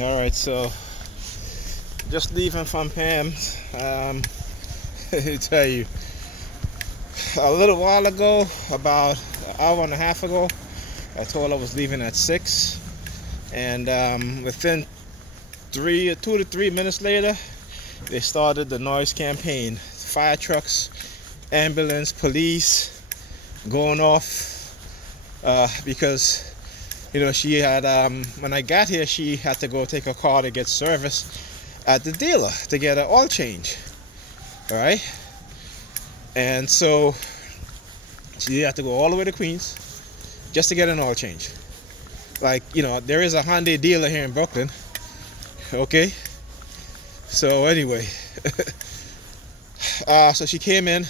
All right, so just leaving from Pam's. Let me tell you, a little while ago, about an hour and a half ago, I told her I was leaving at 6, and within 2 to 3 minutes later, they started the noise campaign. Fire trucks, ambulance, police going off because she had when I got here, she had to go take her car to get service at the dealer to get an oil change. All right, and so she had to go all the way to Queens just to get an oil change. There is a Hyundai dealer here in Brooklyn. Okay, so anyway, so she came in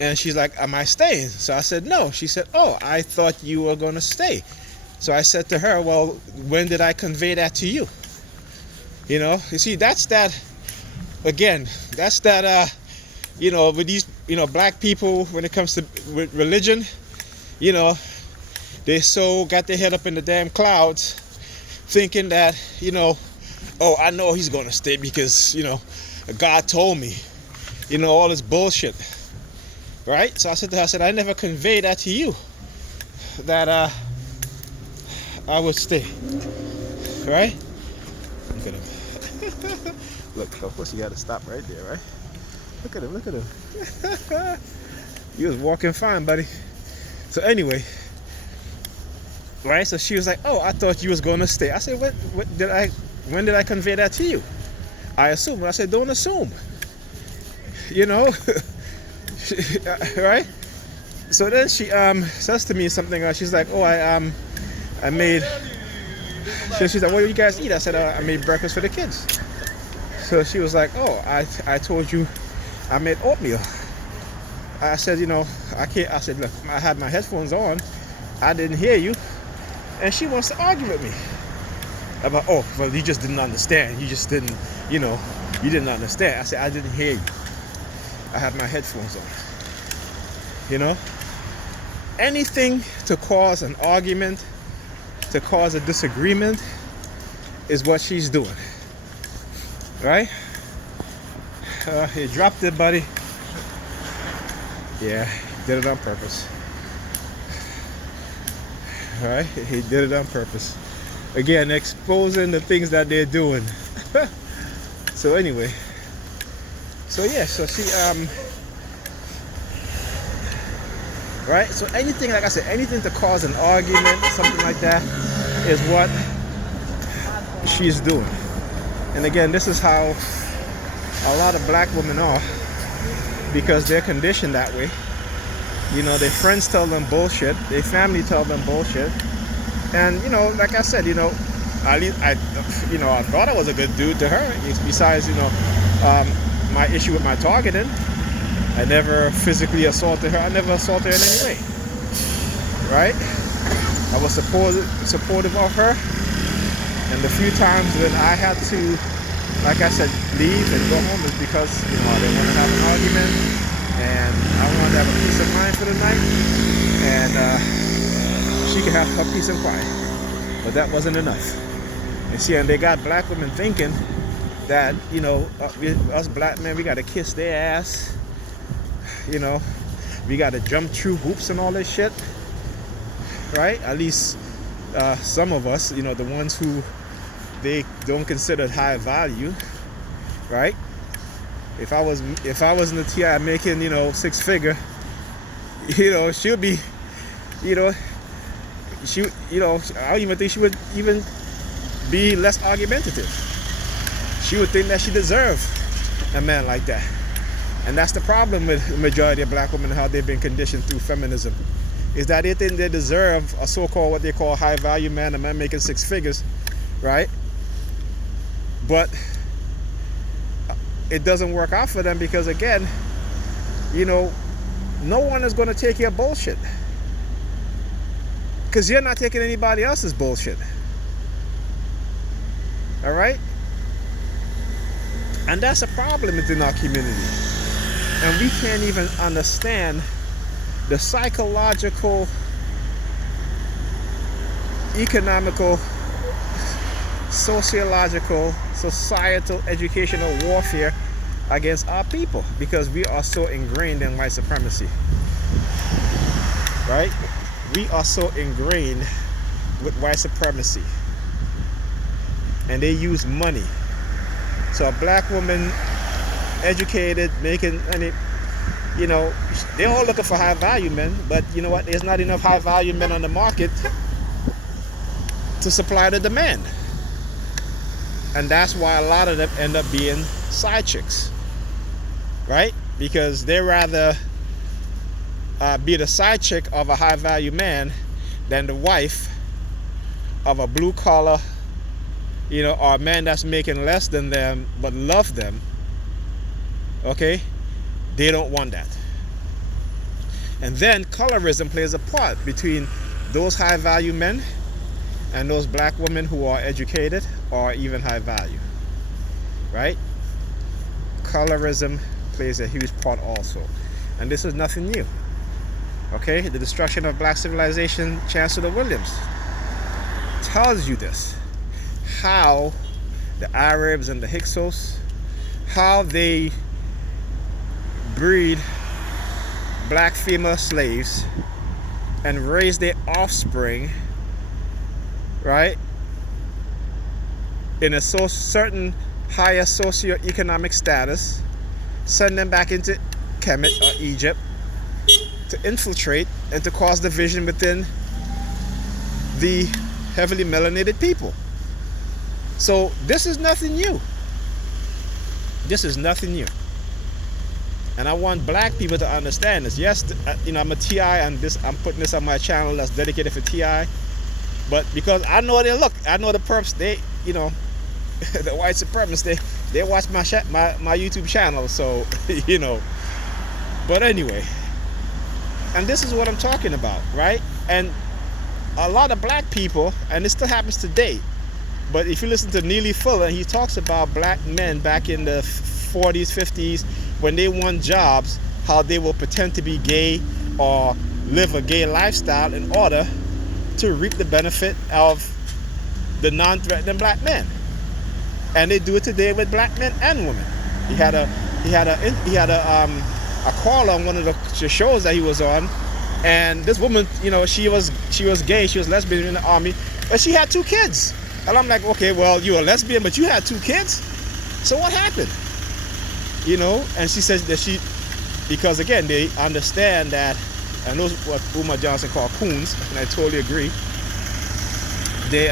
and she's like, "Am I staying?" So I said, "No." She said, "Oh, I thought you were going to stay." So I said to her, "Well, when did I convey that to you?" You see, that's that, again, that's that, with these, black people, when it comes to religion, they so got their head up in the damn clouds thinking that, oh, I know he's going to stay because, God told me, all this bullshit. Right? So I said to her, I never conveyed that to you, that I would stay. Right? Look at him. Look, of course you got to stop right there, right? Look at him. You was walking fine, buddy. So anyway, right? So she was like, "Oh, I thought you was going to stay." I said, when did I convey that to you? I assume. I said, "Don't assume." Right? So then she says to me something. She's like, "Oh, I made." She's like, "What do you guys eat?" I said, "I made breakfast for the kids." So she was like, "Oh, I told you I made oatmeal." I said, I can't. I said, "Look, I had my headphones on. I didn't hear you." And she wants to argue with me about, "Oh, well, you just didn't understand. You just didn't, you didn't understand." I said, "I didn't hear you. I had my headphones on." Anything to cause an argument, to cause a disagreement, is what she's doing. Right? You dropped it, buddy. Yeah, he did it on purpose. Right? He did it on purpose. Again, exposing the things that they're doing. So anyway, so she right? So anything, like I said, anything to cause an argument, something like that, is what she's doing. And again, this is how a lot of black women are, because they're conditioned that way. Their friends tell them bullshit, their family tell them bullshit, and like I said, I thought I was a good dude to her. Besides, my issue with my targeting, I never physically assaulted her. I never assaulted her in any way. Right? I was supportive of her, and the few times that I had to, like I said, leave and go home is because I didn't want to have an argument, and I wanted to have a peace of mind for the night, and she could have her peace and quiet. But that wasn't enough. And see, and they got black women thinking that us black men, we got to kiss their ass. We got to jump through hoops and all this shit. Right? At least some of us, the ones who they don't consider high value. Right? If I was in the TI making, 6-figure, she'll be, I don't even think she would even be less argumentative. She would think that she deserved a man like that. And that's the problem with the majority of black women, how they've been conditioned through feminism, is that they think they deserve a so-called, what they call high value man, a man making 6 figures, right? But it doesn't work out for them because, again, no one is going to take your bullshit, because you're not taking anybody else's bullshit. All right? And that's a problem within our community. And we can't even understand the psychological, economical sociological, societal, educational warfare against our people, because we are so ingrained in white supremacy, right? We are so ingrained with white supremacy, and they use money. So a black woman, educated, making money, you know, they're all looking for high value men, but you know what? There's not enough high value men on the market to supply the demand. And that's why a lot of them end up being side chicks, right? Because they rather be the side chick of a high value man than the wife of a blue collar, you know, or a man that's making less than them but love them. Okay? They don't want that. And then colorism plays a part between those high value men and those black women who are educated or even high value, right? Colorism plays a huge part also. And this is nothing new. Okay, the destruction of black civilization, Chancellor Williams tells you this. How the Arabs and the Hyksos, how they breed black female slaves and raise their offspring, right, in a certain higher socioeconomic status, send them back into Kemet or Egypt to infiltrate and to cause division within the heavily melanated people. So this is nothing new. This is nothing new. And I want black people to understand this. Yes, you know, I'm a TI, and I'm putting this on my channel that's dedicated for TI. But because I know they look, I know the perps, they, you know, the white supremacists, they watch my YouTube channel, so, you know. But anyway, and this is what I'm talking about, right? And a lot of black people, and this still happens today, but if you listen to Neely Fuller, he talks about black men back in the 40s, 50s, when they won jobs, how they will pretend to be gay or live a gay lifestyle in order to reap the benefit of the non-threatening black men. And they do it today with black men and women. He had a call on one of the shows that he was on, and this woman, you know, she was gay, she was lesbian in the army, but she had 2 kids. And I'm like, okay, well, you're a lesbian, but you had 2 kids? So what happened? You know, and she says that because again, they understand that, and those what Umar Johnson called coons, and I totally agree, they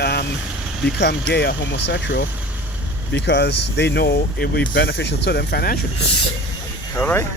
become gay or homosexual because they know it will be beneficial to them financially. All right?